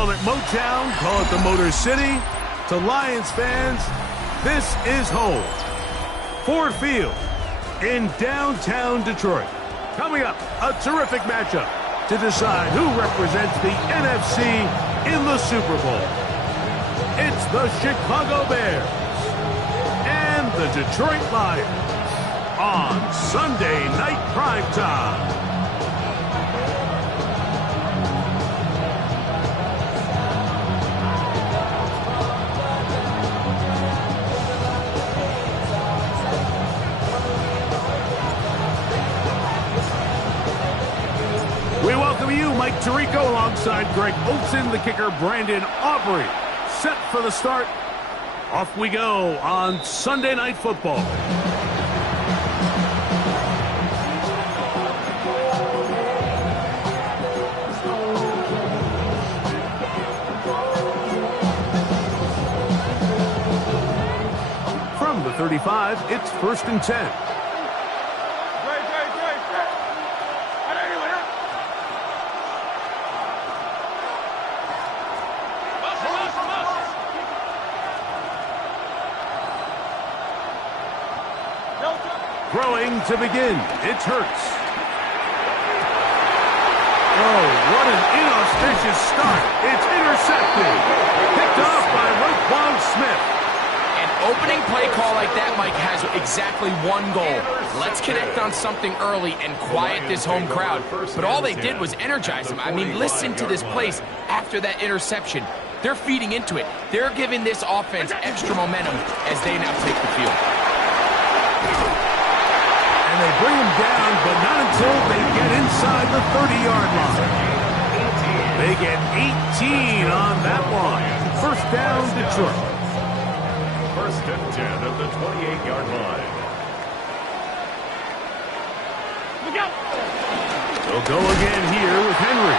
Call it Motown, call it the Motor City. To Lions fans, this is home. Ford Field in downtown Detroit. Coming up, a terrific matchup to decide who represents the NFC in the Super Bowl. It's the Chicago Bears and the Detroit Lions on Sunday Night Primetime. We welcome you, Mike Tirico, alongside Greg Olsen, the kicker, Brandon Aubrey. Set for the start. Off we go on Sunday Night Football. From the 35, it's 1st and 10. Throwing to begin, it's Hurts. Oh, what an inauspicious start. It's intercepted. Picked off by Roquan Smith. An opening play call like that, Mike, has exactly one goal. Let's connect on something early and quiet this home crowd. But all they did was energize them. I mean, listen to this place after that interception. They're feeding into it. They're giving this offense extra momentum as they now take the field. And they bring him down, but not until they get inside the 30-yard line. They get 18 on that one. First down, Detroit. 1st and 10 of the 28-yard line. They'll go again here with Henry.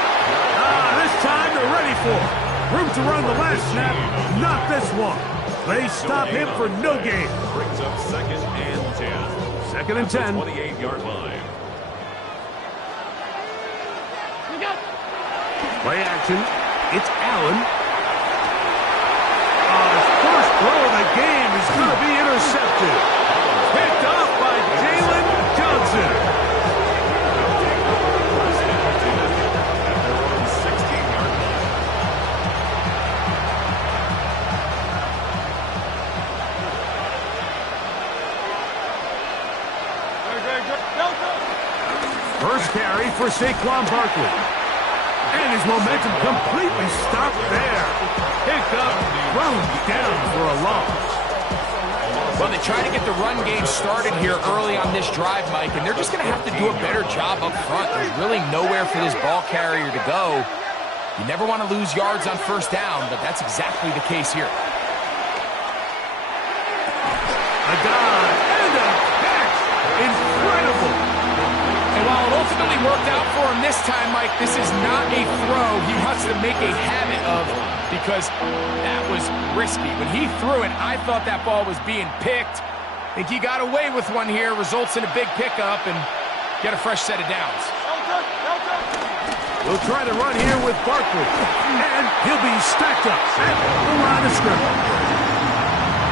This time they're ready for it. Room to run the last snap, not this one. They stop him for no gain. Brings up 2nd and 10. 2nd and 10. 28-yard line. Play action. It's Allen. His first throw of the game is going to be intercepted. Picked off by Jalen Johnson. First carry for Saquon Barkley. And his momentum completely stopped there. Picked up, thrown down for a loss. Well, they try to get the run game started here early on this drive, Mike, and they're just going to have to do a better job up front. There's really nowhere for this ball carrier to go. You never want to lose yards on 1st down, but that's exactly the case here. A dive and a catch. Incredible. And while it ultimately worked out for him this time, Mike, this is not a throw he wants to make a habit of because that was risky. When he threw it, I thought that ball was being picked. I think he got away with one here, results in a big pickup and get a fresh set of downs. We'll try to run here with Barkley. And he'll be stacked up at the line of scrimmage.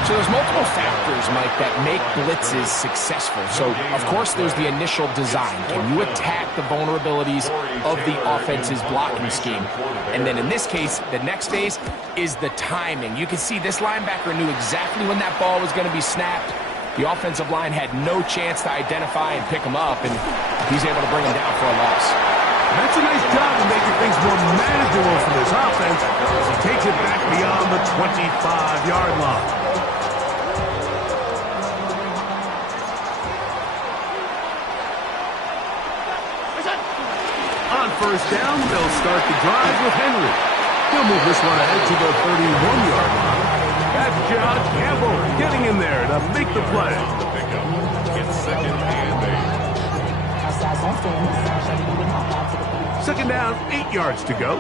So there's multiple factors, Mike, that make blitzes successful. So, of course, there's the initial design. Can you attack the vulnerabilities of the offense's blocking scheme? And then in this case, the next phase is the timing. You can see this linebacker knew exactly when that ball was going to be snapped. The offensive line had no chance to identify and pick him up, and he's able to bring him down for a loss. That's a nice job of making things more manageable for this offense as he takes it back beyond the 25-yard line. On 1st down, they'll start the drive with Henry. He'll move this one ahead to the 31-yard line. That's John Campbell getting in there to make the play. It's 2nd and 8. 2nd down, 8 yards to go.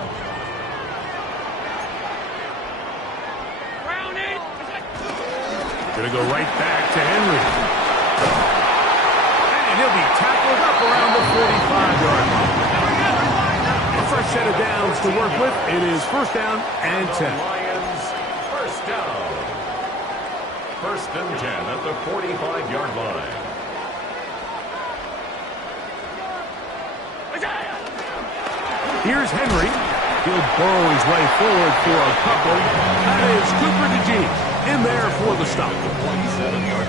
Gonna go right back to Henry. And he'll be tackled up around the 45-yard line. fresh set of downs to work with. It is first down and 10. Lions, first down. First and 10 at the 45-yard line. Here's Henry. He'll burrow his way forward for a couple. That is Cooper DeGene in there for the stop.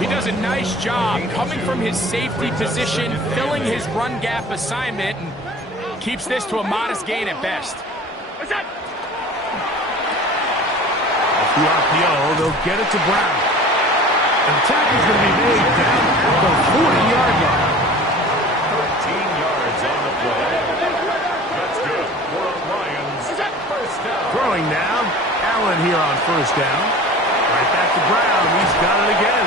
He does a nice job coming from his safety position, filling his run gap assignment, and keeps this to a modest gain at best. Off the RPO, they'll get it to Brown. And the tackle's going to be made down at the 40-yard line. 13 yards on the play. That's good for the Lions. First down. Throwing now. Allen here on first down. Right back to Brown. He's got it again.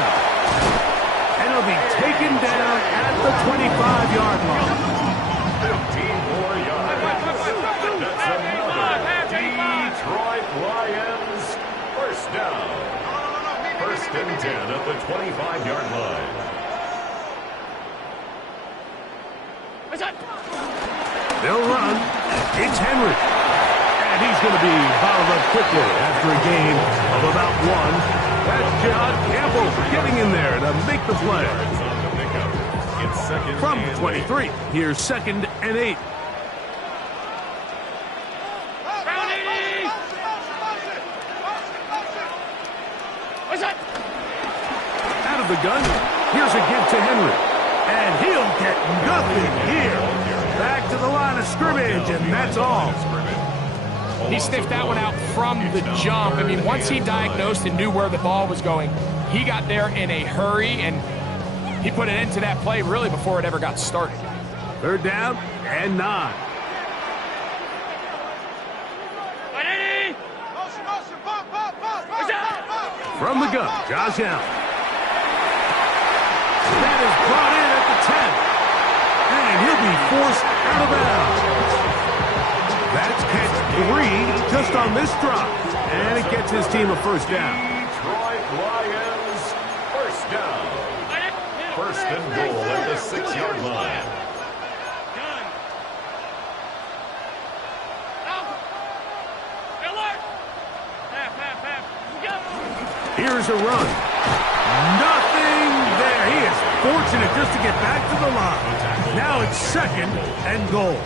And he'll be taken down at the 25-yard line. 15 more yards. That's another Detroit Lions. First down. First and 10 at the 25-yard line. They'll run. It's Henry. And he's going to be bottled up quickly after a gain of about one. That's John Campbell getting in there to make the play. From the 23, here's second and 8. Out of the gun, here's a give to Henry. And he'll get nothing here. Back to the line of scrimmage, and that's all. He sniffed that one out from the jump. I mean, once he diagnosed and knew where the ball was going, he got there in a hurry, and he put an end to that play really before it ever got started. Third down and 9. From the gun, Josh Allen. That is brought in at the 10. And he'll be forced out of bounds. That's catch 3 just on this drop. And it gets his team a first down. Detroit Lions, first down. First and goal at the 6-yard line. Here's a run. Nothing there. He is fortunate just to get back to the line. Now it's second and goal.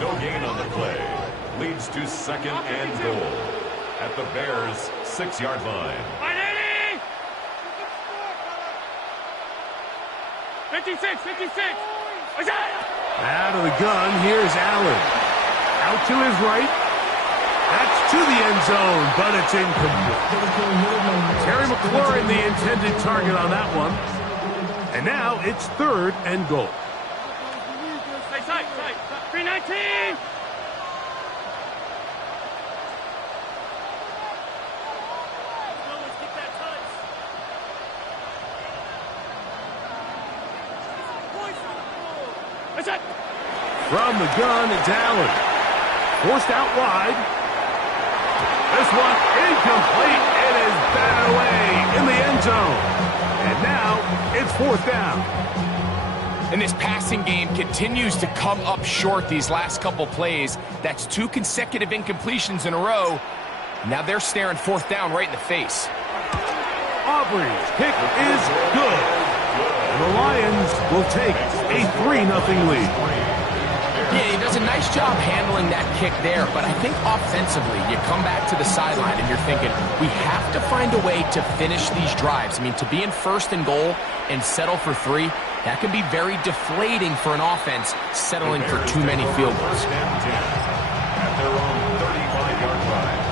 No gain on the play. Leads to second and goal at the Bears' 6-yard line. 56. Out of the gun, here's Allen. Out to his right. That's to the end zone, but it's incomplete. Terry McLaurin, the intended target on that one. And now it's third and goal. Tight. 319. From the gun, it's Allen. Forced out wide. This one incomplete. It is batted away in the end zone. And now it's fourth down. And this passing game continues to come up short these last couple plays. That's 2 consecutive incompletions in a row. Now they're staring fourth down right in the face. Aubrey's kick is good. And the Lions will take a 3-0 lead. Yeah, he does a nice job handling that kick there, but I think offensively, you come back to the sideline and you're thinking, we have to find a way to finish these drives. I mean, to be in first and goal and settle for 3, that can be very deflating for an offense settling for too many field goals. At their own 35-yard line.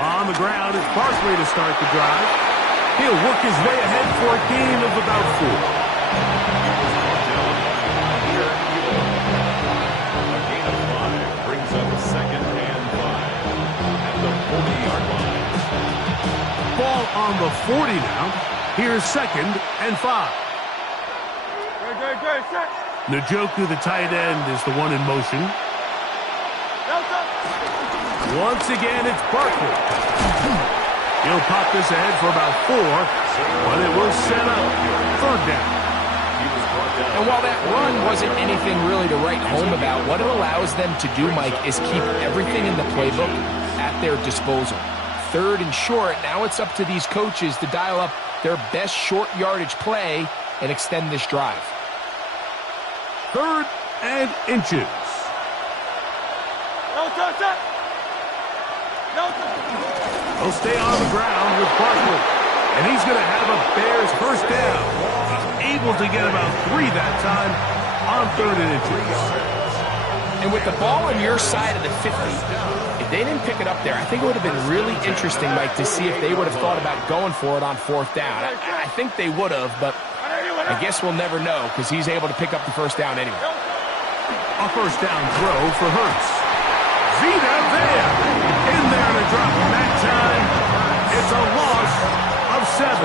On the ground, it's Barkley to start the drive. He'll work his way ahead for a gain of about 4. A gain of 5 brings up second and 5 at the 40-yard line. Ball on the 40 now. Here's second and 5. Njoku, the tight end, is the one in motion. Once again, it's Barkley. He'll pop this ahead for about 4, but it will set up 3rd down. And while that run wasn't anything really to write home about, what it allows them to do, Mike, is keep everything in the playbook at their disposal. 3rd and short, now it's up to these coaches to dial up their best short yardage play and extend this drive. 3rd and inches. No touch up. No touch. He'll stay on the ground with Barkley. And he's going to have a Bears 1st down. He's able to get about 3 that time on 3rd and inches. And with the ball on your side of the 50, if they didn't pick it up there, I think it would have been really interesting, Mike, to see if they would have thought about going for it on 4th down. I think they would have, but I guess we'll never know because he's able to pick up the 1st down anyway. A 1st down throw for Hurts. Vita Vea in there to drop him that time. It's a loss of 7.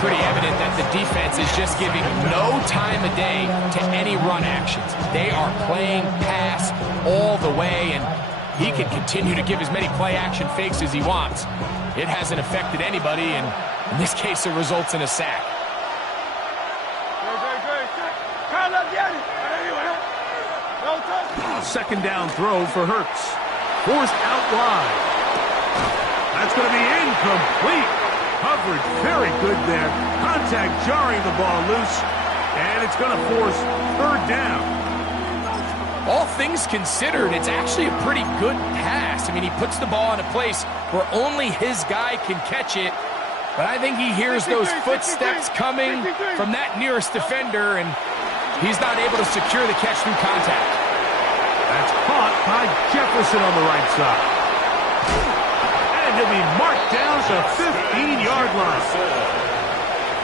Pretty evident that the defense is just giving no time of day to any run actions. They are playing pass all the way, and he can continue to give as many play-action fakes as he wants. It hasn't affected anybody, and in this case, it results in a sack. Second down throw for Hurts. Forced out wide. That's going to be incomplete. Coverage very good there. Contact jarring the ball loose. And it's going to force 3rd down. All things considered, it's actually a pretty good pass. I mean, he puts the ball in a place where only his guy can catch it. But I think he hears those footsteps coming from that nearest defender, and he's not able to secure the catch through contact. That's caught by Jefferson on the right side. And he'll be marked down to the 15-yard line.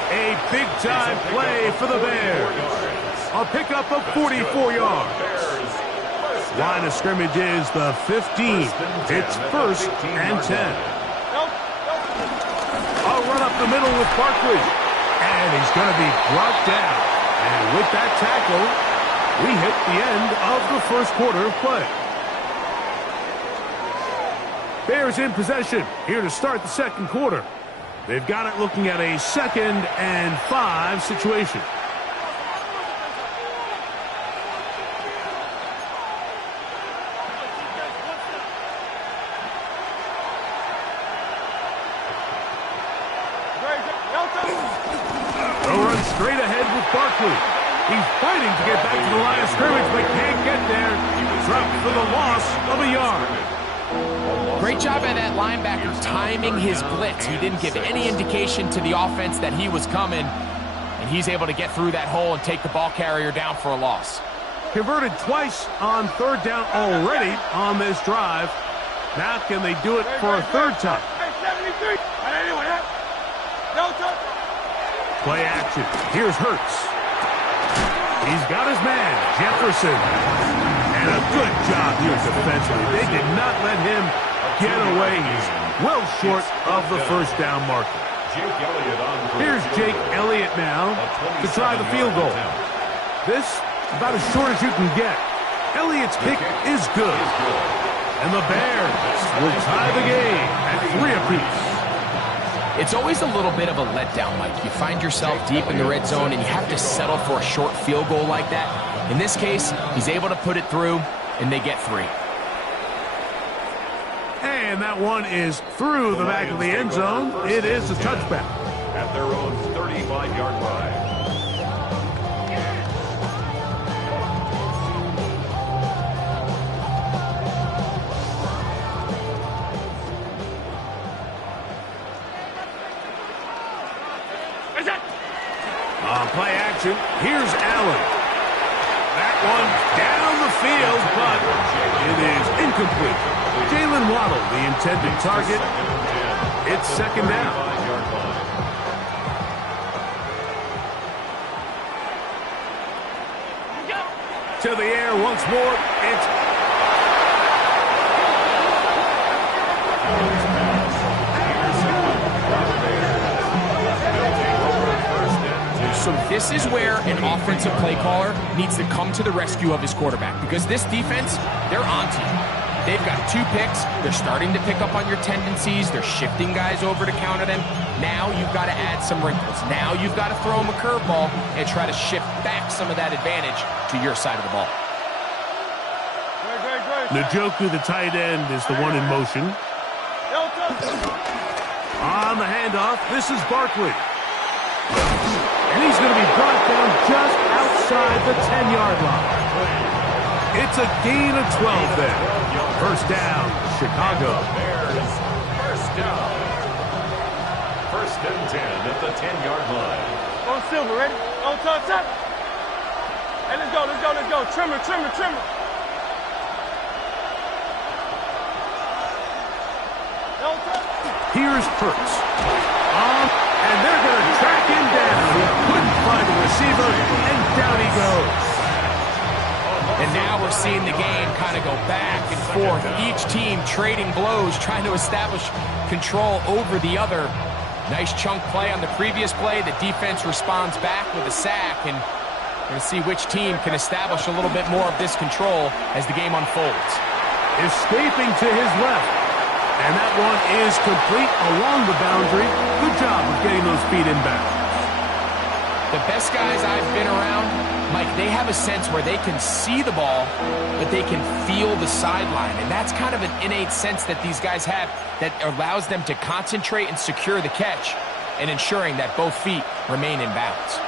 A big-time play for the Bears. A pickup of 44 yards. Line of scrimmage is the 15. It's 1st and 10. A run up the middle with Barkley. And he's going to be brought down. And with that tackle, we hit the end of the 1st quarter of play. Bears in possession here to start the 2nd quarter. They've got it looking at a 2nd and 5 situation. They'll run straight ahead with Barkley. He's fighting to get back to the line of scrimmage, but can't get there. Dropped for the loss of a yard. Great job by that linebacker timing his blitz. He didn't give any indication to the offense that he was coming, and he's able to get through that hole and take the ball carrier down for a loss. Converted twice on 3rd down already on this drive. Now can they do it for a 3rd time? Play action. Here's Hurts. He's got his man, Jefferson. And a good job here defensively. They did not let him get away. He's well short of the 1st down marker. Here's Jake Elliott now to try the field goal. This about as short as you can get. Elliott's kick is good. And the Bears will tie the game at 3 apiece. It's always a little bit of a letdown, Mike. You find yourself deep in the red zone and you have to settle for a short field goal like that. In this case, he's able to put it through, and they get 3. And that one is through the back of the end zone. It is a touchback. At their own 35-yard line. Play action. Here's Allen. That one down the field, but it is incomplete. Jalen Waddle, the intended target. It's 2nd down. To the air once more. It's So this is where an offensive play caller needs to come to the rescue of his quarterback, because this defense, they're on to you. They've got 2 picks. They're starting to pick up on your tendencies. They're shifting guys over to counter them. Now you've got to add some wrinkles. Now you've got to throw them a curveball and try to shift back some of that advantage to your side of the ball. Njoku, the tight end, is the one in motion. On the handoff, this is Barkley. And he's going to be brought down just outside the 10-yard line. It's a gain of 12 there. First down, Chicago. Bears, first down. First and 10 at the 10-yard line. On Silver, ready? On top. Hey, let's go. Trimmer. Here's Hurts. And they're going to track him down. He couldn't find a receiver, and down he goes. And now we're seeing the game kind of go back and forth. Each team trading blows, trying to establish control over the other. Nice chunk play on the previous play. The defense responds back with a sack, and we're going to see which team can establish a little bit more of this control as the game unfolds. Escaping to his left. And that one is complete along the boundary. Good job of getting those feet in back. The best guys I've been around, Mike, they have a sense where they can see the ball, but they can feel the sideline. And that's kind of an innate sense that these guys have that allows them to concentrate and secure the catch and ensuring that both feet remain in bounds.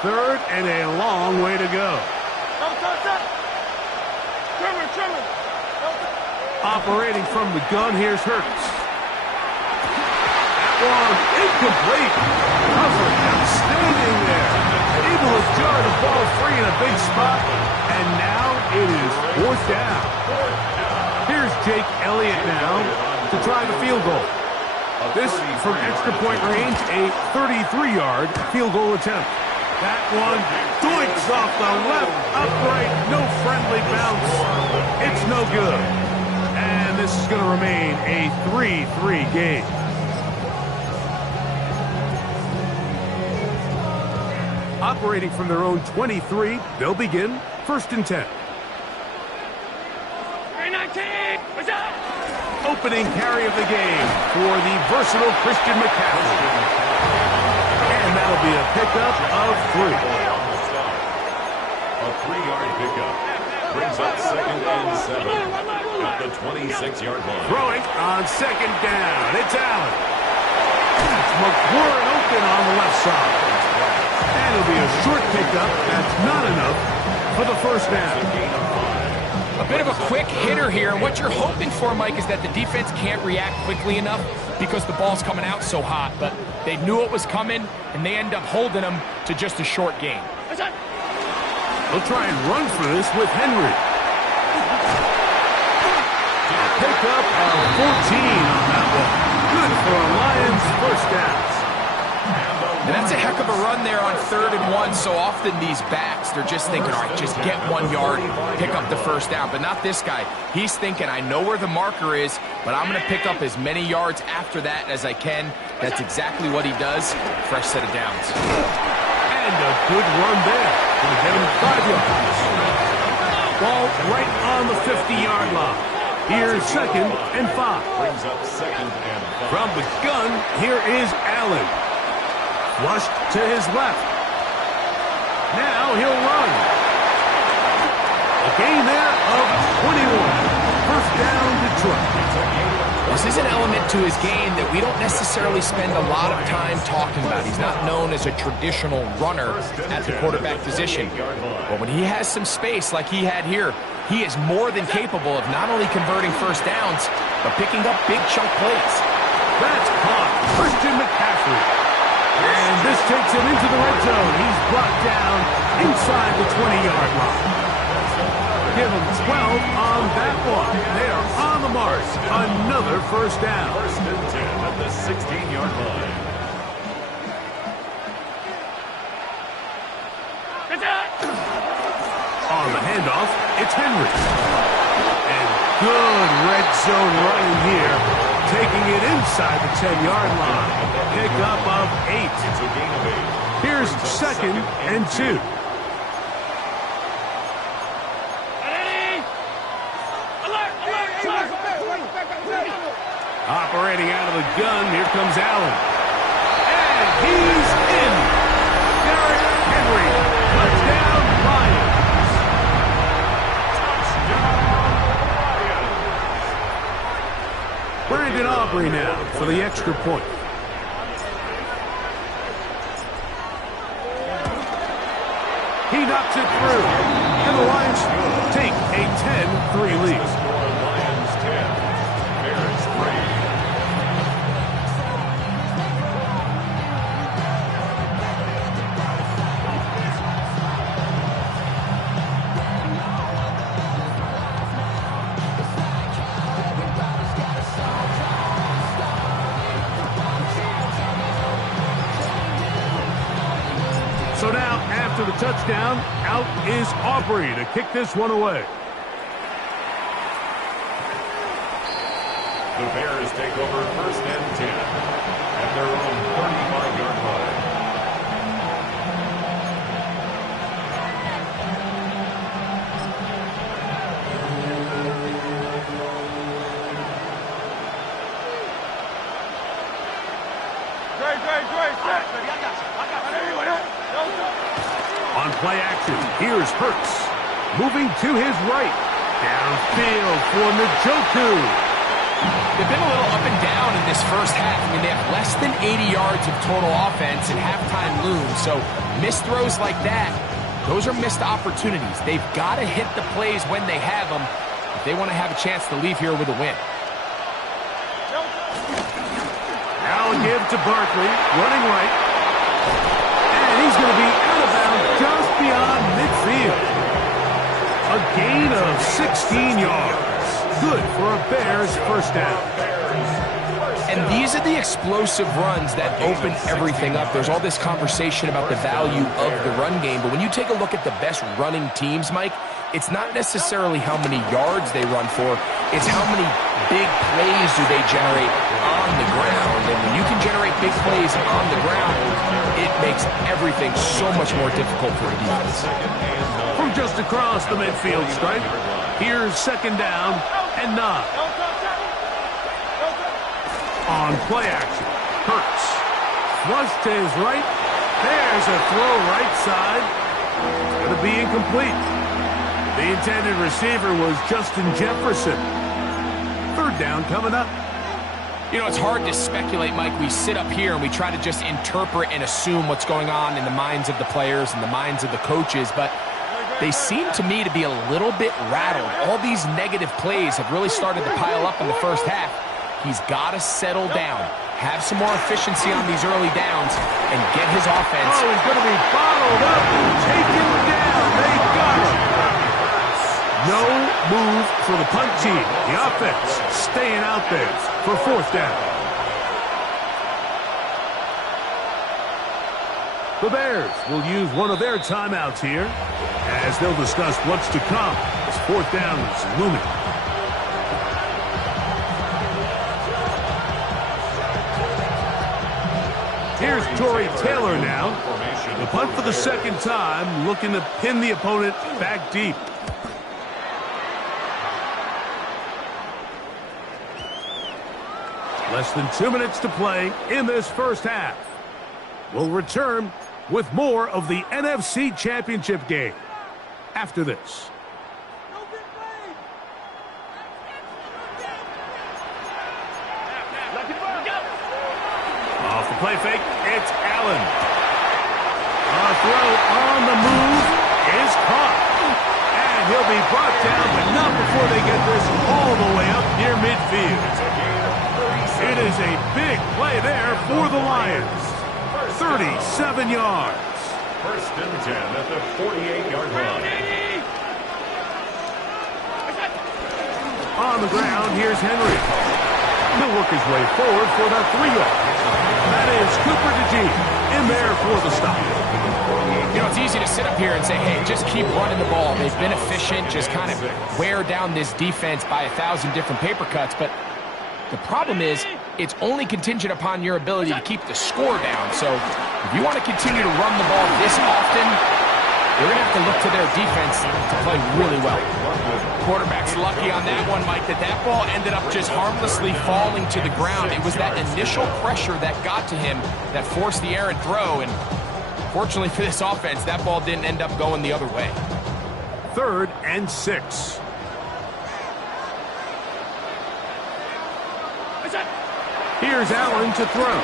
Third and a long way to go. Trimmer. Operating from the gun, here's Hurts. That one incomplete. Covered outstanding there. Able to jar the ball free in a big spot. And now it is 4th down. Here's Jake Elliott now to try the field goal. This from extra point range, a 33-yard field goal attempt. That one doinks off the left upright. No friendly bounce. It's no good. And this is going to remain a 3-3 game. Operating from their own 23, they'll begin 1st and 10. 319, what's up? Opening carry of the game for the versatile Christian McCaffrey. And that'll be a pickup of 3. A 3-yard pickup brings up 2nd and 7 at the 26-yard line. Throwing on 2nd down. It's Allen. That's McLaurin open on the left side. And it'll be a short pickup. That's not enough for the 1st down. A bit of a quick hitter here. And what you're hoping for, Mike, is that the defense can't react quickly enough because the ball's coming out so hot. But they knew it was coming, and they end up holding them to just a short gain. They'll try and run for this with Henry. Pickup of 14 on that one. Good for a Lions 1st down. And that's a heck of a run there on 3rd and 1. So often these backs, they're just thinking, all right, just get 1 yard, pick up the 1st down. But not this guy. He's thinking, I know where the marker is, but I'm going to pick up as many yards after that as I can. That's exactly what he does. Fresh set of downs. And a good run there. Going to get him 5 yards. Ball right on the 50-yard line. Here's 2nd and 5. Brings up 2nd and 5. From the gun, here is Allen. Flushed to his left. Now he'll run. A gain there of 21. 1st down, Detroit. This is an element to his game that we don't necessarily spend a lot of time talking about. He's not known as a traditional runner at the quarterback position. But when he has some space like he had here, he is more than capable of not only converting 1st downs, but picking up big chunk plays. That's caught. Christian McCaffrey. And this takes him into the red zone. He's brought down inside the 20-yard line. Give him 12 on that one. They are on the mark. Another 1st down. 1st and 10 at the 16-yard line. On the handoff, it's Henry. And good red zone running here. Taking it inside the 10-yard line. Pickup of 8. It's a gain of 8. Here's 2nd and 2. Operating out of the gun, here comes Allen. And he's in. Derrick Henry, touchdown Lions. Brandon Aubrey now for the extra point. He knocks it through. And the Lions take a 10-3 lead. Lions 10, Bears 3. So now, after the touchdown, out is Aubrey to kick this one away. The Bears take over 1st and 10 at their own 35-yard line. On play action, here's Hurts. Moving to his right. Downfield for Njoku. They've been a little up and down in this first half. I mean, they have less than 80 yards of total offense and halftime looms. So missed throws like that, those are missed opportunities. They've got to hit the plays when they have them if they want to have a chance to leave here with a win. Now give to Barkley, running right. And he's going to be out of bounds just beyond midfield. A gain of 16 yards. Good for a Bears first down. And these are the explosive runs that open everything up. There's all this conversation about the value of the run game, but when you take a look at the best running teams, Mike, it's not necessarily how many yards they run for, it's how many big plays do they generate on the ground. And when you can generate big plays on the ground, it makes everything so much more difficult for a defense. From just across the midfield stripe, here's 2nd down and 9. On play action, Hurts. Flush to his right. There's a throw right side. It's going to be incomplete. The intended receiver was Justin Jefferson. 3rd down coming up. You know, it's hard to speculate, Mike. We sit up here and we try to just interpret and assume what's going on in the minds of the players and the minds of the coaches, but they seem to me to be a little bit rattled. All these negative plays have really started to pile up in the first half. He's got to settle down, have some more efficiency on these early downs, and get his offense. Oh, he's going to be bottled up and taken down. They got him. No move for the punt team. The offense staying out there for 4th down. The Bears will use one of their timeouts here as they'll discuss what's to come as 4th down is looming. Here's Torrey Taylor now. The punt for the 2nd time, looking to pin the opponent back deep. Less than 2 minutes to play in this first half. We'll return with more of the NFC Championship game after this. Off the play fake, it's Allen. A throw on the move is caught. And he'll be brought down, but not before they get this all the way up near midfield. It is a big play there for the Lions. 37 yards. 1st and 10 at the 48-yard line. On the ground, here's Henry. He'll work his way forward for about 3 yards. That is Cooper DeJean in there for the stop. You know, it's easy to sit up here and say, hey, just keep running the ball. They've been efficient, just kind of wear down this defense by 1,000 different paper cuts. But the problem is, it's only contingent upon your ability to keep the score down. So if you want to continue to run the ball this often, they're going to have to look to their defense to play really well. Quarterback's lucky on that one, Mike, that ball ended up just harmlessly falling to the ground. It was that initial pressure that got to him that forced the errant throw, and fortunately for this offense, that ball didn't end up going the other way. 3rd and 6. Here's Allen to throw.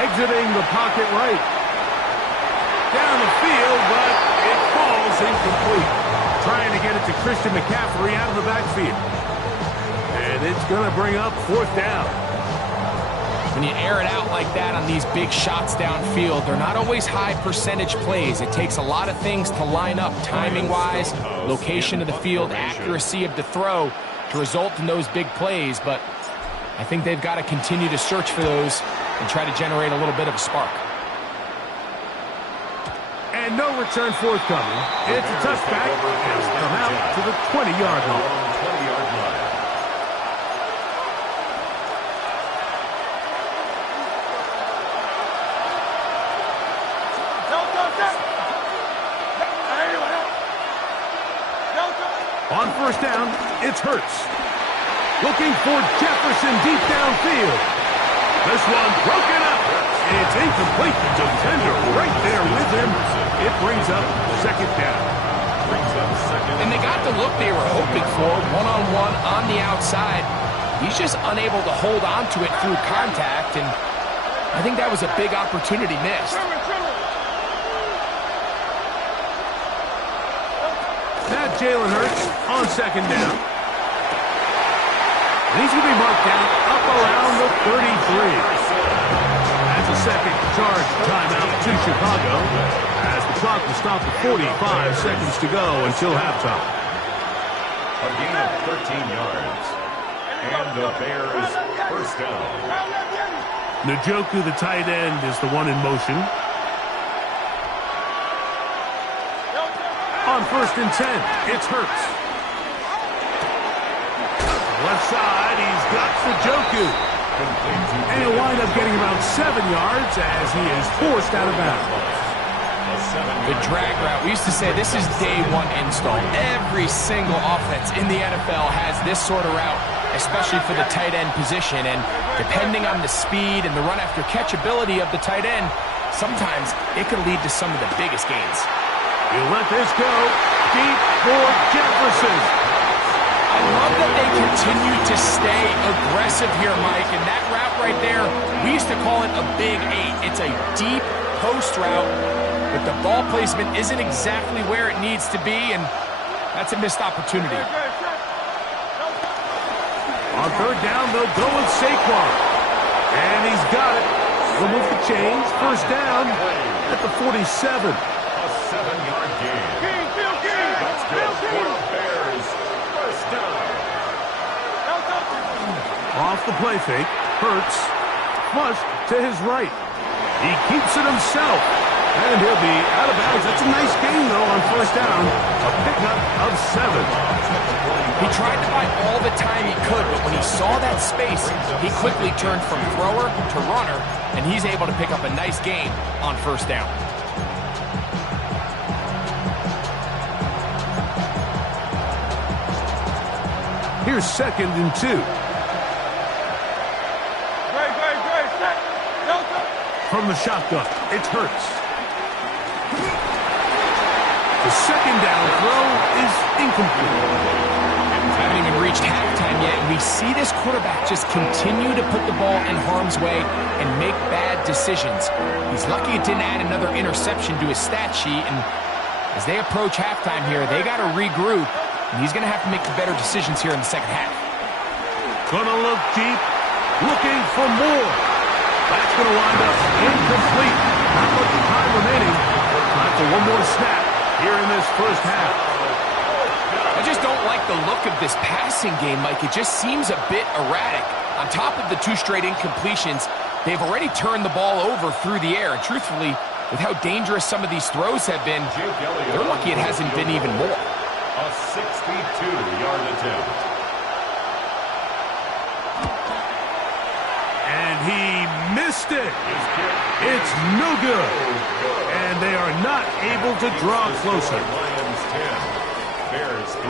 Exiting the pocket right. Down the field, but it falls incomplete. Trying to get it to Christian McCaffrey out of the backfield. And it's going to bring up 4th down. When you air it out like that on these big shots downfield, they're not always high percentage plays. It takes a lot of things to line up timing-wise, location of the field, accuracy of the throw to result in those big plays. But I think they've got to continue to search for those and try to generate a little bit of a spark. And no return forthcoming. It's a touchback. It's come out to the 20-yard line. On 1st down, it's Hurts. Looking for Jefferson deep downfield. This one broken up. It's incomplete. The defender right there with him. It brings up 2nd down. And they got the look they were hoping for, one-on-one on the outside. He's just unable to hold on to it through contact, and I think that was a big opportunity missed. That Jalen Hurts on 2nd down. And he's going to be marked down up around the 33. That's a 2nd charge timeout to Chicago as the clock will stop at 45 seconds to go until halftime. A gain of 13 yards. And the Bears 1st down. Njoku, the tight end, is the one in motion. On 1st and 10, it's Hurts. Left side, he's got Njoku. And he'll wind up getting about 7 yards as he is forced out of bounds. The drag route, we used to say this is day one install. Every single offense in the NFL has this sort of route, especially for the tight end position. And depending on the speed and the run after catch ability of the tight end, sometimes it can lead to some of the biggest gains. He'll let this go deep for Jefferson. I love that they continue to stay aggressive here, Mike. And that route right there, we used to call it a big 8. It's a deep post route, but the ball placement isn't exactly where it needs to be, and that's a missed opportunity. On 3rd down, they'll go with Saquon. And he's got it. He'll move the chains. 1st down at the 47. 7-yard gain. That's good for the Bears. 1st down. Off the play fake. Hurts. Flushed to his right. He keeps it himself. And he'll be out of bounds. That's a nice gain, though, on 1st down. A pickup of 7. He tried to buy all the time he could, but when he saw that space, he quickly turned from thrower to runner, and he's able to pick up a nice gain on 1st down. Here's 2nd and 2. From the shotgun, it's Hurts. The 2nd down throw is incomplete. Haven't even reached halftime yet, and we see this quarterback just continue to put the ball in harm's way and make bad decisions. He's lucky it didn't add another interception to his stat sheet, and as they approach halftime here, they got to regroup. And he's going to have to make the better decisions here in the 2nd half. Gonna look deep, looking for more. That's going to wind up incomplete. Not much time remaining. Time for one more snap here in this 1st half. I just don't like the look of this passing game, Mike. It just seems a bit erratic. On top of the 2 straight incompletions, they've already turned the ball over through the air. And truthfully, with how dangerous some of these throws have been, they're lucky it hasn't been even more. A 62-yard attempt. And he missed it. It's no good. And they are not able to draw closer. Lions 10, Bears 3.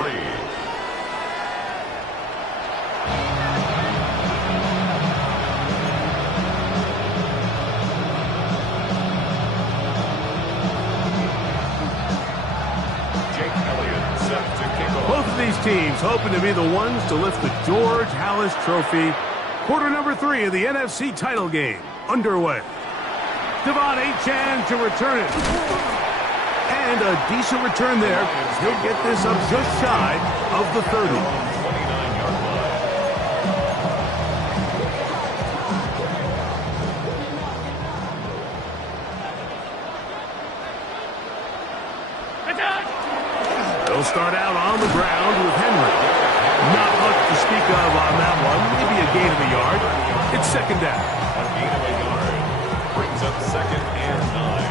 Both of these teams hoping to be the ones to lift the George Halas Trophy. Quarter number 3 of the NFC title game underway. Devon Achane to return it. And a decent return there. He'll get this up just shy of the 30. 29-yard line. They'll start out on the ground with Henry. Not much to speak of on that one. Maybe a gain of a yard. It's second down. A gain of a yard brings up 2nd and 9.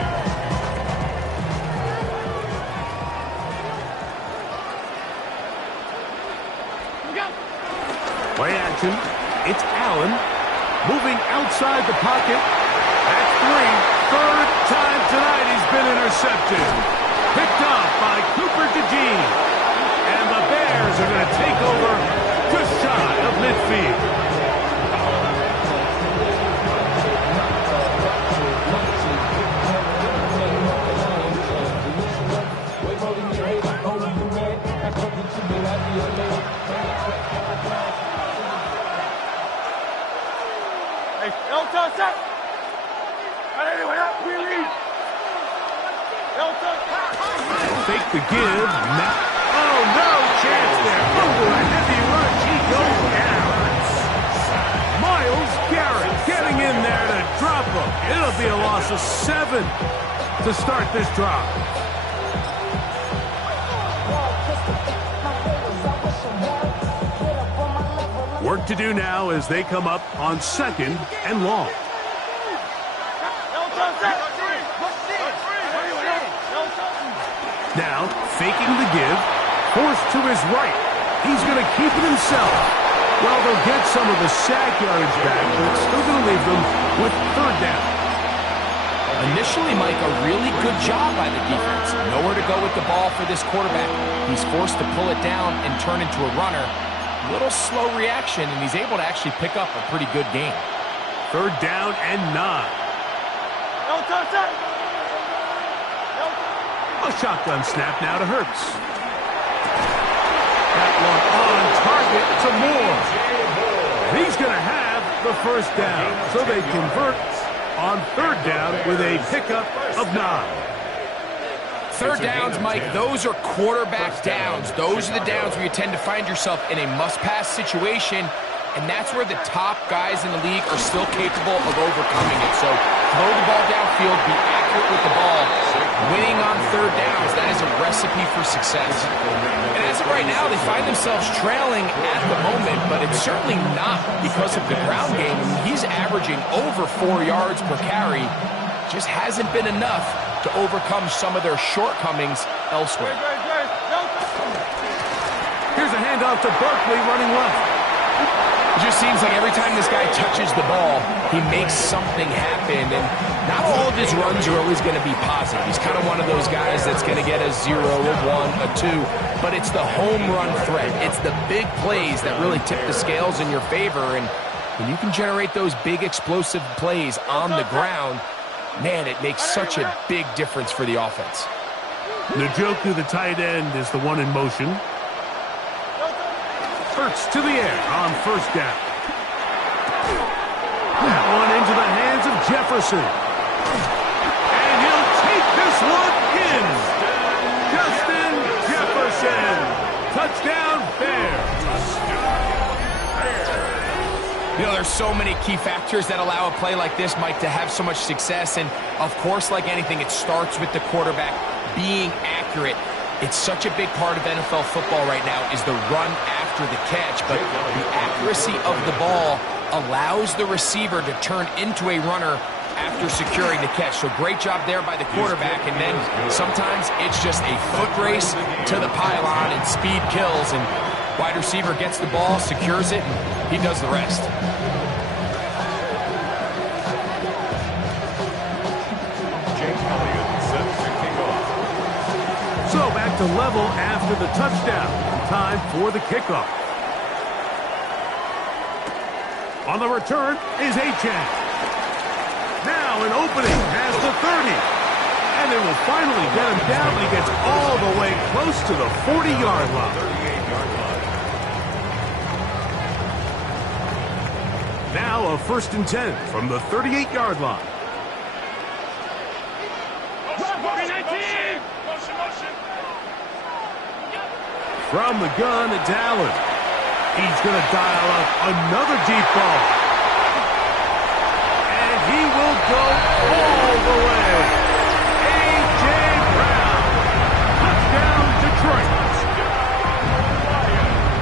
Play action. It's Allen. Moving outside the pocket. At 3. Third time tonight he's been intercepted. Picked off by Cooper DeJean. And the Bears are going to take over just shy of midfield. Fake the give. Oh, no chance there. Over a heavy rush. He goes down. Myles Garrett getting in there to drop him. It'll be a loss of 7 to start this drive. Work to do now as they come up on 2nd and long. Now, faking the give, forced to his right. He's going to keep it himself. Well, they'll get some of the sack yardage back, but it's still going to leave them with 3rd down. Initially, Mike, a really good job by the defense. Nowhere to go with the ball for this quarterback. He's forced to pull it down and turn into a runner. A little slow reaction, and he's able to actually pick up a pretty good game. 3rd down and 9. A shotgun snap now to Hurts. That one on target to Moore. He's going to have the 1st down. So they convert on 3rd down with a pickup of 9. 3rd downs, Mike, those are quarterback downs. Those are the downs where you tend to find yourself in a must-pass situation, and that's where the top guys in the league are still capable of overcoming it. So throw the ball downfield, be accurate with the ball. Winning on 3rd downs, that is a recipe for success. And as of right now, they find themselves trailing at the moment, but it's certainly not because of the ground game. He's averaging over 4 yards per carry. Just hasn't been enough to overcome some of their shortcomings elsewhere. Here's a handoff to Barkley running left. It just seems like every time this guy touches the ball, he makes something happen, and not all of his runs are always going to be positive. He's kind of one of those guys that's going to get a 0, a 1, a 2, but it's the home run threat. It's the big plays that really tip the scales in your favor, and when you can generate those big explosive plays on the ground, man, it makes such a big difference for the offense. Njoku, the tight end, is the one in motion. Hurts to the air on 1st down. That one into the hands of Jefferson. And he'll take this one in. Justin Jefferson. Touchdown, Bears. You know, there's so many key factors that allow a play like this, Mike, to have so much success. And, of course, like anything, it starts with the quarterback being accurate. It's such a big part of NFL football right now is the run after the catch, but the accuracy of the ball allows the receiver to turn into a runner after securing the catch. So great job there by the quarterback, and then sometimes it's just a foot race to the pylon and speed kills, and wide receiver gets the ball, secures it, and he does the rest. to level after the touchdown. Time for the kickoff. On the return is Achan. Now an opening past the 30. And it will finally get him down, but he gets all the way close to the 40-yard line. Now a 1st and 10 from the 38-yard line. From the gun, it's Allen. He's going to dial up another deep ball. And he will go all the way. A.J. Brown. Touchdown, Detroit.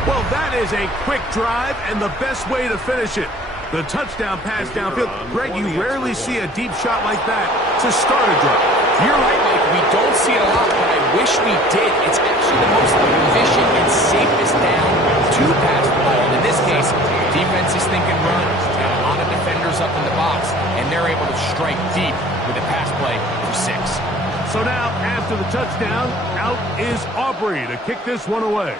Well, that is a quick drive and the best way to finish it. The touchdown pass downfield. Greg, you rarely see a deep shot like that to start a drive. You're right, Mike. We don't see it a lot, but I wish we did. It's actually the most efficient and safest down to pass the ball. In this case, defense is thinking run. Got a lot of defenders up in the box, and they're able to strike deep with a pass play for 6. So now, after the touchdown, out is Aubrey to kick this one away.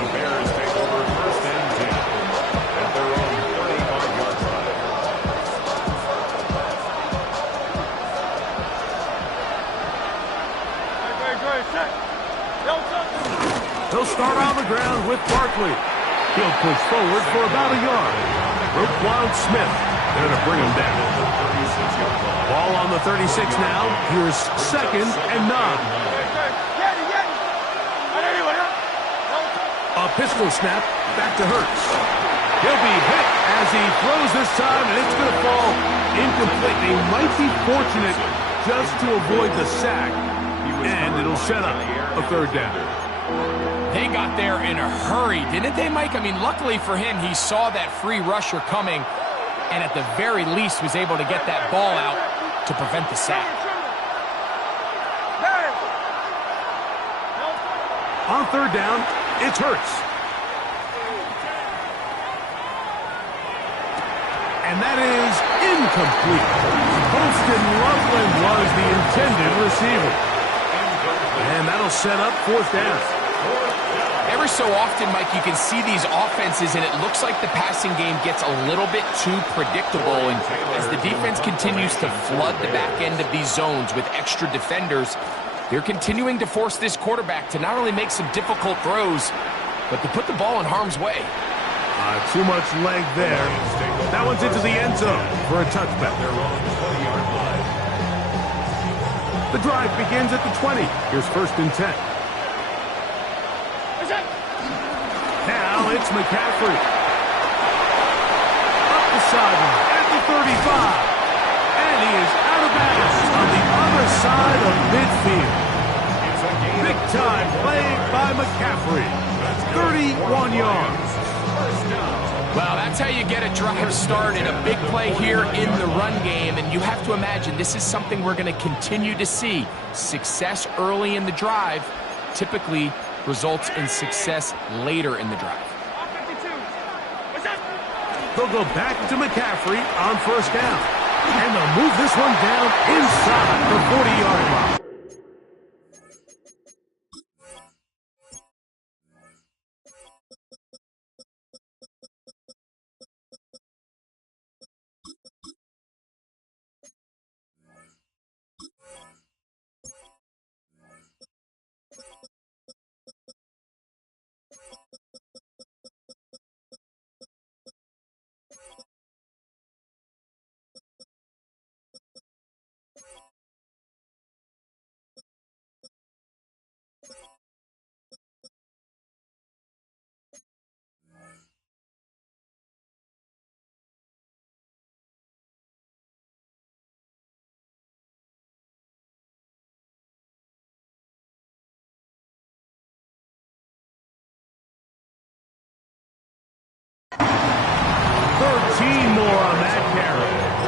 The Bears take over 1st and 10 at their own 35-yard line. He'll start on the ground with Barkley. He'll push forward for about a yard. Roquan Smith there to bring him down. Ball on the 36 now. Here's 2nd and 9. A pistol snap back to Hurts. He'll be hit as he throws this time, and it's going to fall incomplete. They might be fortunate just to avoid the sack, and it'll set up a 3rd down. They got there in a hurry, didn't they, Mike? I mean, luckily for him, he saw that free rusher coming, and at the very least was able to get that ball out to prevent the sack. On 3rd down, it's Hurts. And that is incomplete. Holston Loveland was the intended receiver. And that'll set up 4th down. Every so often, Mike, you can see these offenses, and it looks like the passing game gets a little bit too predictable. And as the defense continues to flood the back end of these zones with extra defenders, they're continuing to force this quarterback to not only make some difficult throws, but to put the ball in harm's way. Too much leg there. That one's into the end zone for a touchback. The drive begins at the 20. Here's 1st and 10. Now it's McCaffrey. Up the sideline at the 35. And he is out of bounds on the other side of midfield. Big time play by McCaffrey. 31 yards. Well, that's how you get a drive started. A big play here in the run game, and you have to imagine this is something we're going to continue to see. Success early in the drive typically results in success later in the drive. They'll go back to McCaffrey on 1st down. And they'll move this one down inside the 40-yard line.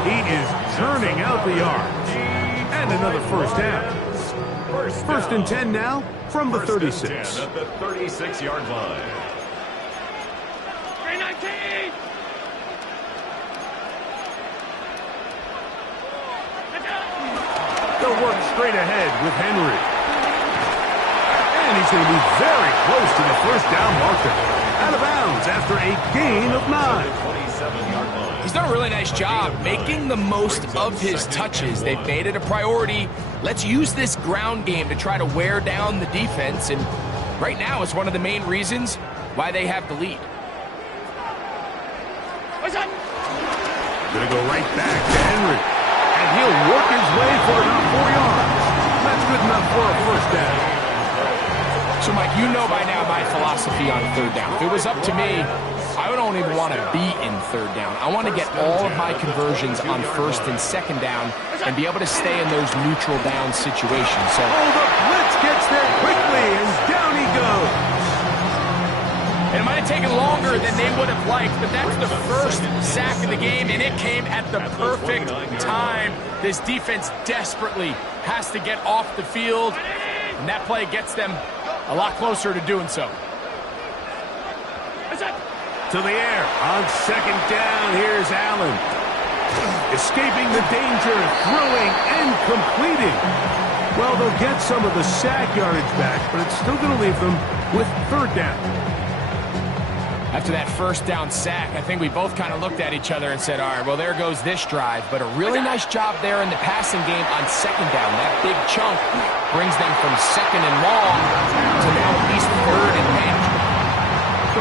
He is churning out the yards. And another 1st down. 1st and 10 now from the 36. At the 36-yard line. 319! They'll work straight ahead with Henry. And he's going to be very close to the first down marker. Out of bounds after a gain of 9. He's done a really nice job making the most of his touches. They've made it a priority. Let's use this ground game to try to wear down the defense. And right now, it's one of the main reasons why they have the lead. Going to go right back to Henry. And he'll work his way for about 4 yards. That's good enough for a first down. So, Mike, you know by now my philosophy on third down. If it was up to me, I don't even want to be in third down. I want to get all of my conversions on first and second down and be able to stay in those neutral down situations. So, the blitz gets there quickly, and down he goes. And it might have taken longer than they would have liked, but that's the first sack of the game, and it came at the perfect time. This defense desperately has to get off the field, and that play gets them a lot closer to doing so. To the air. On second down, here's Allen. Escaping the danger, throwing and completing. Well, they'll get some of the sack yardage back, but it's still going to leave them with third down. After that first down sack, I think we both kind of looked at each other and said, all right, well, there goes this drive. But a really nice job there in the passing game on second down. That big chunk brings them from second and long to now at least third and manageable.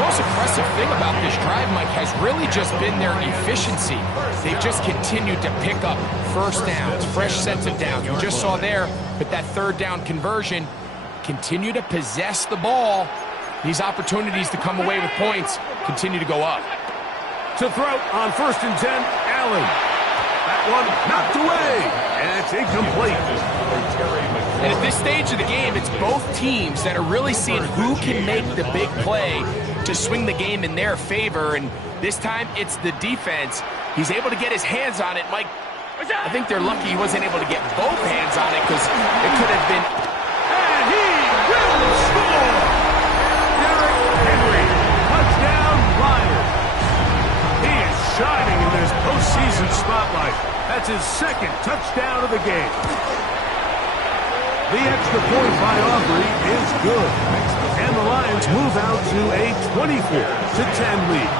The most impressive thing about this drive, Mike, has really just been their efficiency. They've just continued to pick up first downs, fresh sets of downs. We just saw there, but that third down conversion, continue to possess the ball. These opportunities to come away with points continue to go up. To throw on first and 10, Allen. That one knocked away, and it's incomplete. And at this stage of the game, it's both teams that are really seeing who can make the big play to swing the game in their favor. And this time, it's the defense. He's able to get his hands on it. Mike, I think they're lucky he wasn't able to get both hands on it because it could have been... And he will score! Henry, touchdown, Lions. He is shining in this postseason spotlight. That's his second touchdown of the game. The extra point by Aubrey is good. And the Lions move out to a 24-10 lead.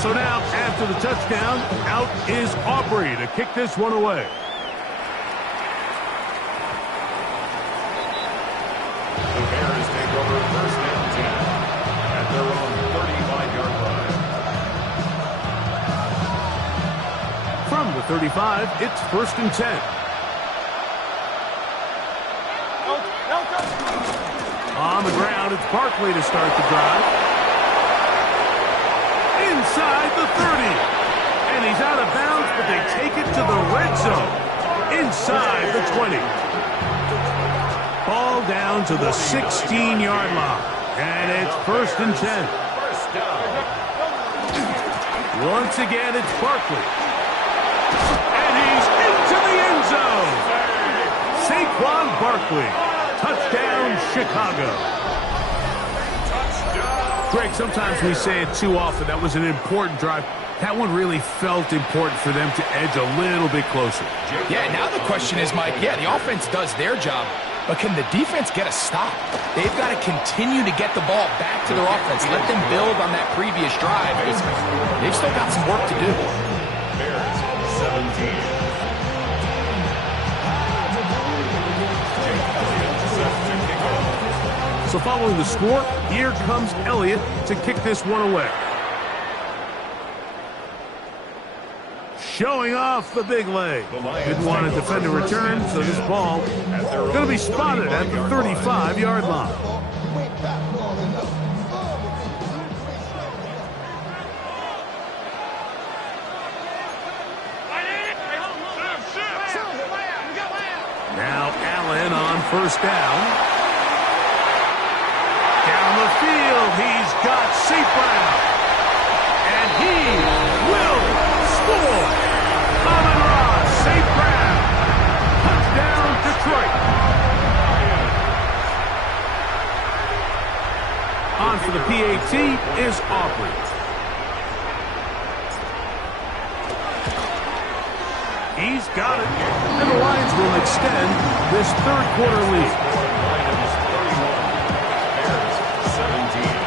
So now, after the touchdown, out is Aubrey to kick this one away. The Bears take over first and 10 at their own 35-yard line. From the 35, it's first and 10. On the ground, it's Barkley to start the drive. Inside the 30. And he's out of bounds, but they take it to the red zone. Inside the 20. Ball down to the 16-yard line. And it's first and 10. First down. Once again, it's Barkley. And he's into the end zone. Saquon Barkley. Touchdown, Chicago. Greg, sometimes we say it too often. That was an important drive. That one really felt important for them to edge a little bit closer. Yeah, now the question is, Mike, yeah, the offense does their job, but can the defense get a stop? They've got to continue to get the ball back to their offense. Let them build on that previous drive, because they've still got some work to do. Bears 17. So following the score, here comes Elliott to kick this one away. Showing off the big leg. Didn't want to defend a return, so this ball going to be spotted at the 35-yard line. Now Allen on first down. Down the field, he's got St. Brown. And he will score. Amon-Ra, St. Brown. Touchdown, Detroit. On for the PAT, is Aubrey. He's got it. And the Lions will extend this third quarter lead. Lions 31, Bears 17.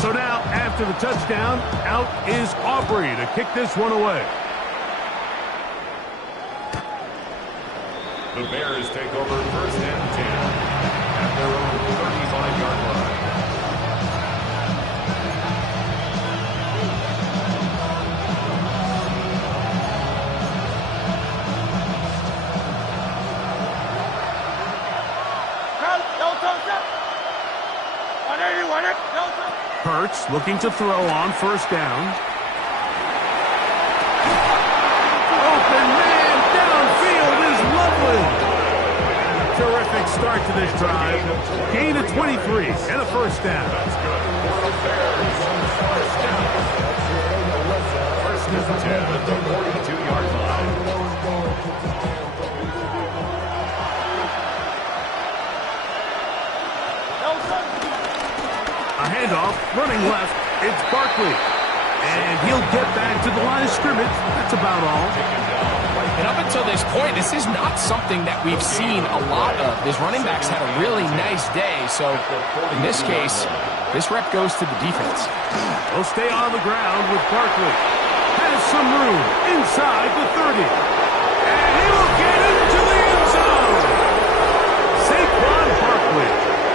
So now, after the touchdown, out is Aubrey to kick this one away. The Bears take over first and 10 at their own 35-yard line. Hurts looking to throw on first down. Open man downfield is lovely. Terrific start to this drive. Gain of 23 and a first down. That's good for the Bears. First down. First and 10 at the 42-yard line. A handoff, running left, it's Barkley. And he'll get back to the line of scrimmage. That's about all. And up until this point, this is not something that we've seen a lot of. His running backs had a really nice day. So in this case, this rep goes to the defense. He'll stay on the ground with Barkley. Has some room inside the 30. And he will get into the end zone. Saquon Barkley.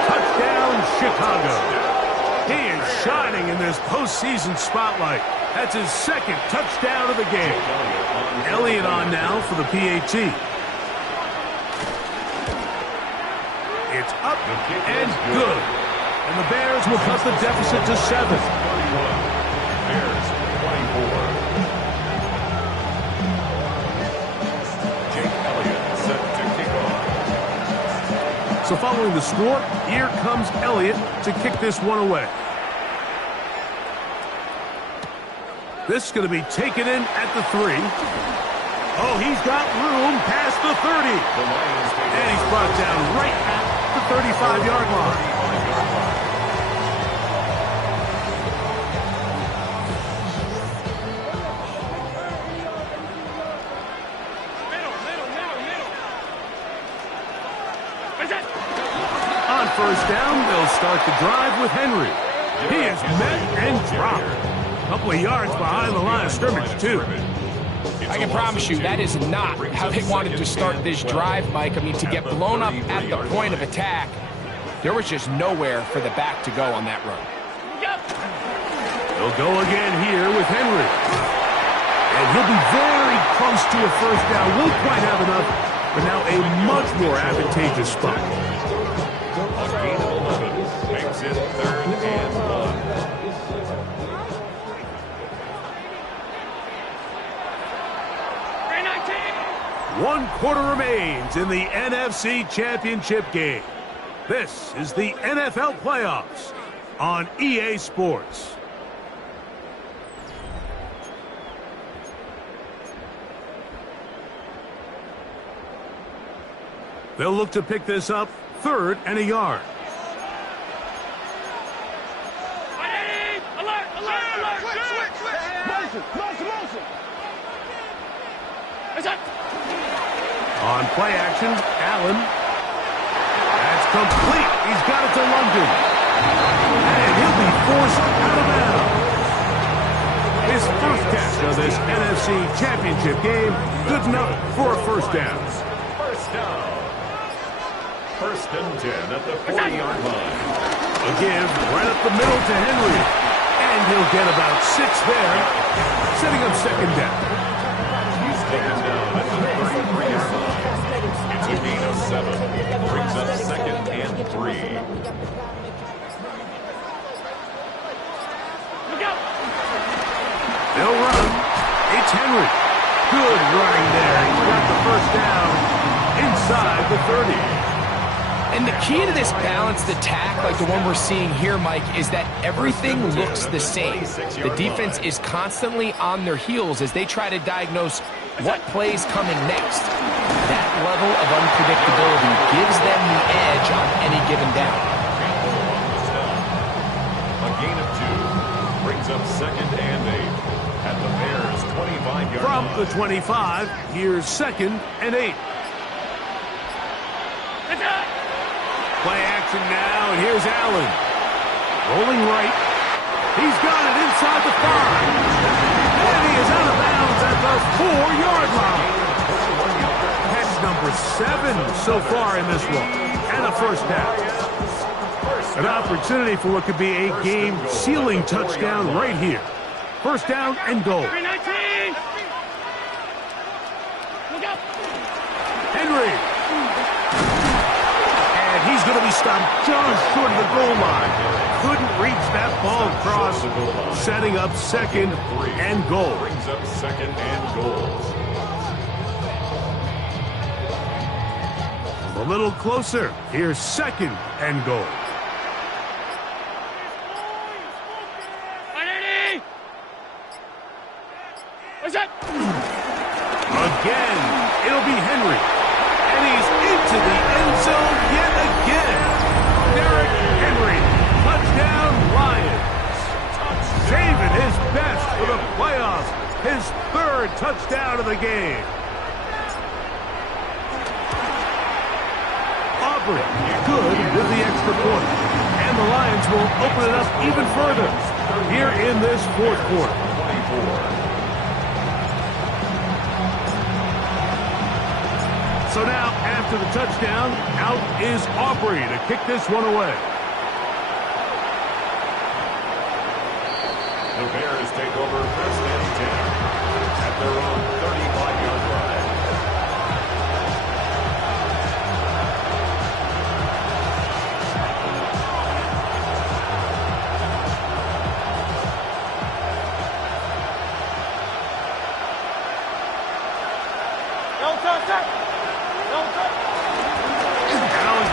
Touchdown, Chicago. He is shining in this postseason spotlight. That's his second touchdown of the game. Elliott on now for the PAT. It's up and good. And the Bears will cut the deficit to 7. Bears 24. Jake Elliott set to kick off. So following the score, here comes Elliott to kick this one away. This is going to be taken in at the 3. Oh, he's got room past the 30. And he's brought down right at the 35-yard line. On first down, they'll start the drive with Henry. He is met and dropped. A couple of yards behind the line of scrimmage, too. I can promise you that is not how they wanted to start this drive, Mike. I mean, to get blown up at the point of attack, there was just nowhere for the back to go on that run. They'll go again here with Henry. And he'll be very close to a first down. Won't quite have enough, but now a much more advantageous spot. A gain of 11 makes it 3rd and 1. One quarter remains in the NFC Championship game. This is the NFL playoffs on EA Sports. They'll look to pick this up 3rd and a yard. Alert! Motion! On play action, Allen. That's complete. He's got it to London. And he'll be forced out of bounds. His first catch of this NFC Championship game, good enough for a first down. First down. 1st and 10 at the 40-yard line. A give right up the middle to Henry. And he'll get about 6 there, setting up second down. He's taken down at the 33-yard line. It's a gain of 7. Brings up 2nd and 3. They'll run. It's Henry. Good running there. He got the first down inside the 30. And the key to this balanced attack, like the one we're seeing here, Mike, is that everything looks the same. The defense is constantly on their heels as they try to diagnose what play's coming next. That level of unpredictability gives them the edge on any given down. A gain of 2 brings up 2nd and 8 at the Bears' 25-yard line. From the 25, here's 2nd and 8. Play action now, and here's Allen. Rolling right. He's got it inside the 5. And he is out of bounds at the 4-yard line. Catch number 7 so far in this one. And a first down. An opportunity for what could be a game-sealing touchdown right here. First down and goal. Henry. And he's going to be stopped just short of the goal line. Couldn't reach that ball across, setting up 2nd and goal. Brings up 2nd and goal. A little closer. Here's 2nd and goal. Again, it'll be Henry. And he's into the end zone yet again. Derrick Henry, touchdown Lions. Saving his best for the playoffs. His 3rd touchdown of the game. Aubrey, good with the extra point. And the Lions will open it up even further here in this 4th quarter. 24. So now, after the touchdown, out is Aubrey to kick this one away. The Bears take over 1st and 10 at their own 35-yard line.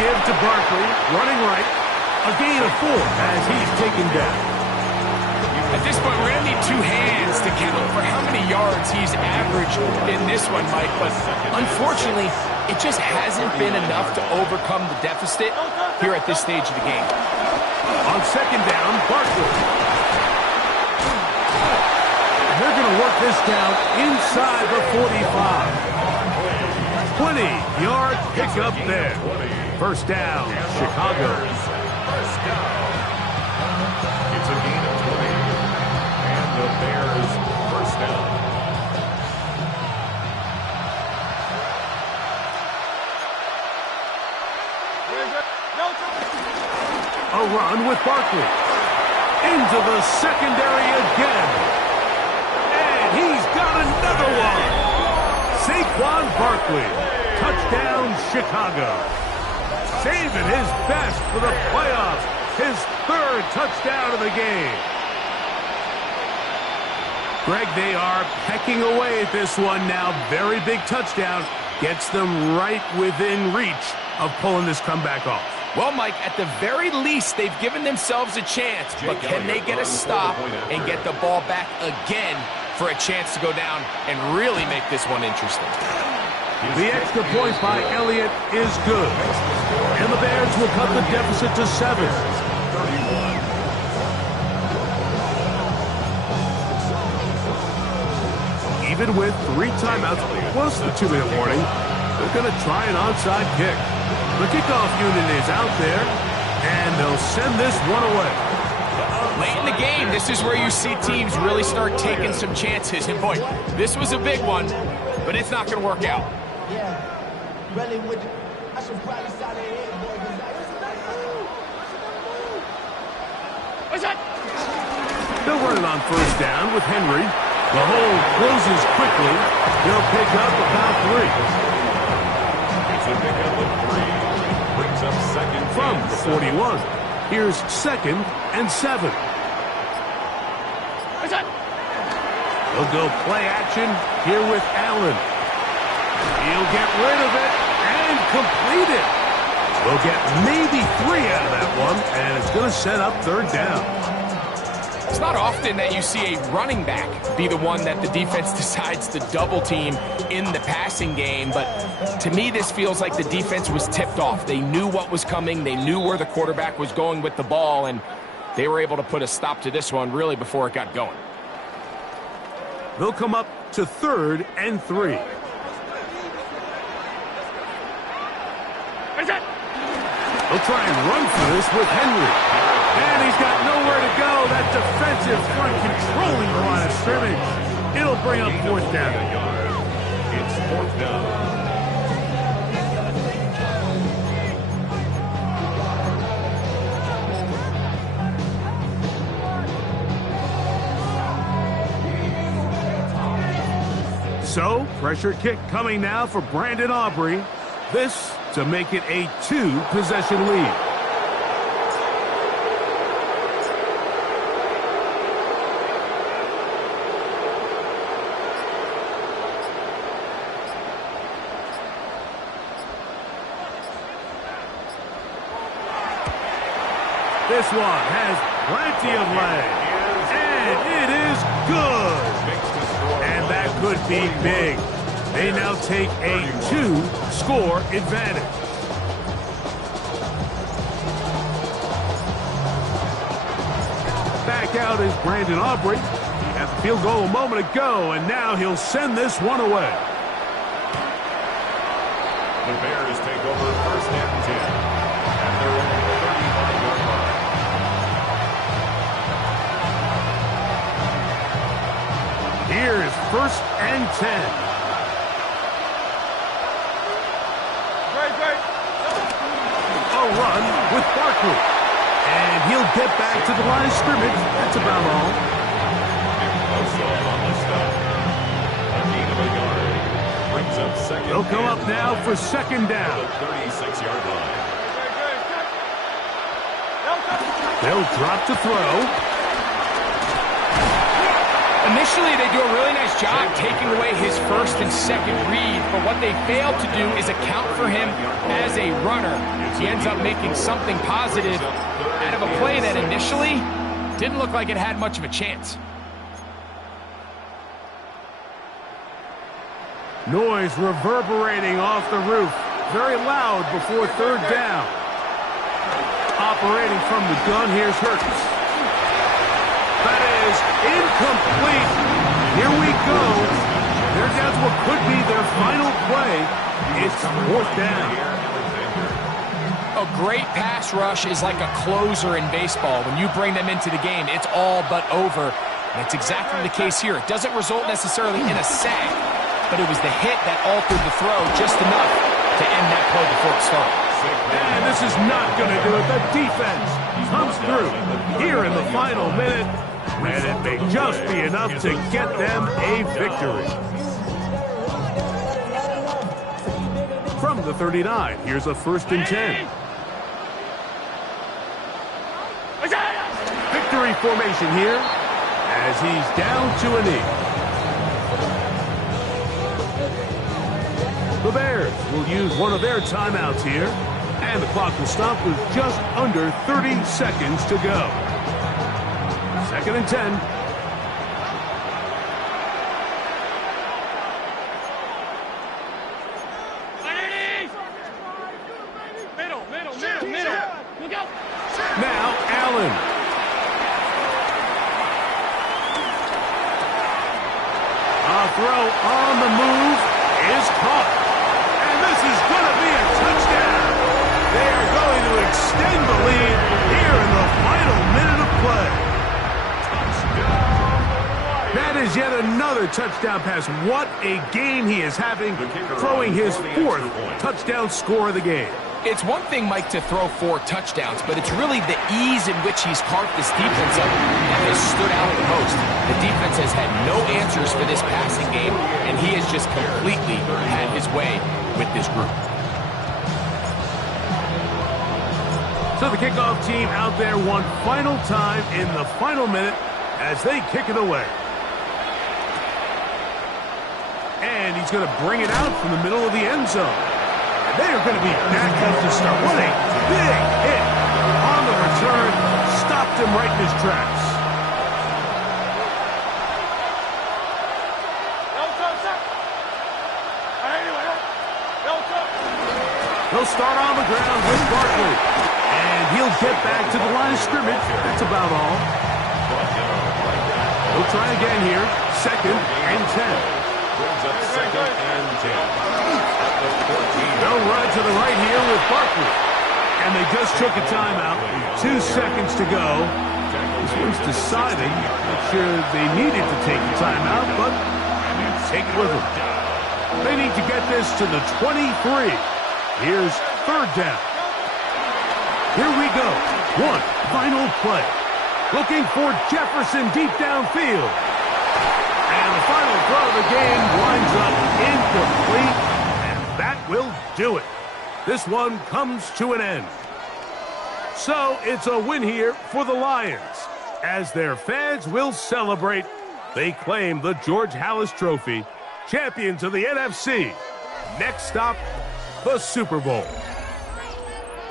Give to Barkley, running right. A gain of 4 as he's taken down. At this point, we're going to need 2 hands to count for how many yards he's averaged in this one, Mike. But unfortunately, it just hasn't been enough to overcome the deficit here at this stage of the game. On 2nd down, Barkley. They're going to work this down inside the 45. 20-yard pickup there. First down, Chicago. First down. It's a gain of 20. And the Bears first down. A run with Barkley. Into the secondary again. And he's got another one. Saquon Barkley. Touchdown, Chicago. Saving his best for the playoffs. His 3rd touchdown of the game. Greg, they are pecking away at this one now. Very big touchdown. Gets them right within reach of pulling this comeback off. Well, Mike, at the very least, they've given themselves a chance. But can they get a stop and get the ball back again for a chance to go down and really make this one interesting? The extra point by Elliott is good. And the Bears will cut the deficit to 7. Even with 3 timeouts plus the 2-minute warning, they're going to try an onside kick. The kickoff unit is out there, and they'll send this one away. Late in the game, this is where you see teams really start taking some chances. And boy, this was a big one, but it's not going to work out. They'll run it on first down with Henry. The hole closes quickly. They'll pick up about 3. It's a pickup of 3. Brings up 2nd From the 41. Here's 2nd and 7. They'll go play action here with Allen. He'll get rid of it and complete it. We'll get maybe 3 out of that one, and it's going to set up 3rd down. It's not often that you see a running back be the one that the defense decides to double team in the passing game, but to me this feels like the defense was tipped off. They knew what was coming, they knew where the quarterback was going with the ball, and they were able to put a stop to this one really before it got going. They'll come up to 3rd and 3. They'll try and run for this with Henry. And he's got nowhere to go. That defensive front controlling the line of scrimmage. It'll bring up 4th down. It's 4th down. So, pressure kick coming now for Brandon Aubrey. This to make it a 2-possession lead. This one has plenty of leg. And it is good. And that could be big. They now take a 2-score advantage. Back out is Brandon Aubrey. He had the field goal a moment ago, and now he'll send this one away. The Bears take over 1st and 10 at their own 31-yard line. Here's 1st and 10. A run with Barkley. And he'll get back to the line of scrimmage. That's about all. Also on the stop. A gain of a yard. Brings up 2nd. They'll come up now for 2nd down. 36-yard line. They'll drop to throw. Initially, they do a really nice job taking away his 1st and 2nd read, but what they fail to do is account for him as a runner. He ends up making something positive out of a play that initially didn't look like it had much of a chance. Noise reverberating off the roof. Very loud before 3rd down. Operating from the gun, here's Hurts. That is incomplete. Here we go. They're down to what could be their final play. It's 4th down. A great pass rush is like a closer in baseball. When you bring them into the game, it's all but over. And it's exactly the case here. It doesn't result necessarily in a sack, but it was the hit that altered the throw just enough to end that play before it started. And this is not going to do it. The defense comes through here in the final minute. And it may just be enough to get them a victory. From the 39, here's a 1st and 10. Victory formation here as he's down to a knee. The Bears will use one of their timeouts here. And the clock will stop with just under 30 seconds to go. 2nd and 10. Now Allen. A throw on the move is caught. And this is going to be a touchdown. They are going to extend the lead here in the final minute of play. That is yet another touchdown pass. What a game he is having, throwing his 4th touchdown score of the game. It's one thing, Mike, to throw 4 touchdowns, but it's really the ease in which he's carved this defense up that has stood out the most. The defense has had no answers for this passing game, and he has just completely had his way with this group. So the kickoff team out there one final time in the final minute as they kick it away. And he's going to bring it out from the middle of the end zone. They are going to be back up to start. What a big hit on the return. Stopped him right in his tracks. They'll start on the ground with Barkley. And he'll get back to the line of scrimmage. That's about all. He'll try again here. 2nd and 10. Brings up 2nd and 10. They'll run to the right here with Barkley. And they just took a timeout. 2 seconds to go. This one's deciding. Not sure they needed to take the timeout, but take it with them. They need to get this to the 23. Here's 3rd down. Here we go. One final play. Looking for Jefferson deep downfield. And the final throw of the game winds up incomplete. And that will do it. This one comes to an end. So it's a win here for the Lions. As their fans will celebrate, they claim the George Halas Trophy, champions of the NFC. Next stop, the Super Bowl.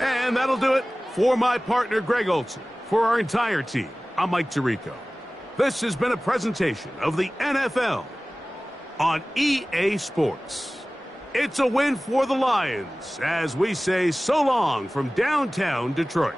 And that'll do it for my partner, Greg Olson. For our entire team, I'm Mike Tirico. This has been a presentation of the NFL on EA Sports. It's a win for the Lions as we say so long from downtown Detroit.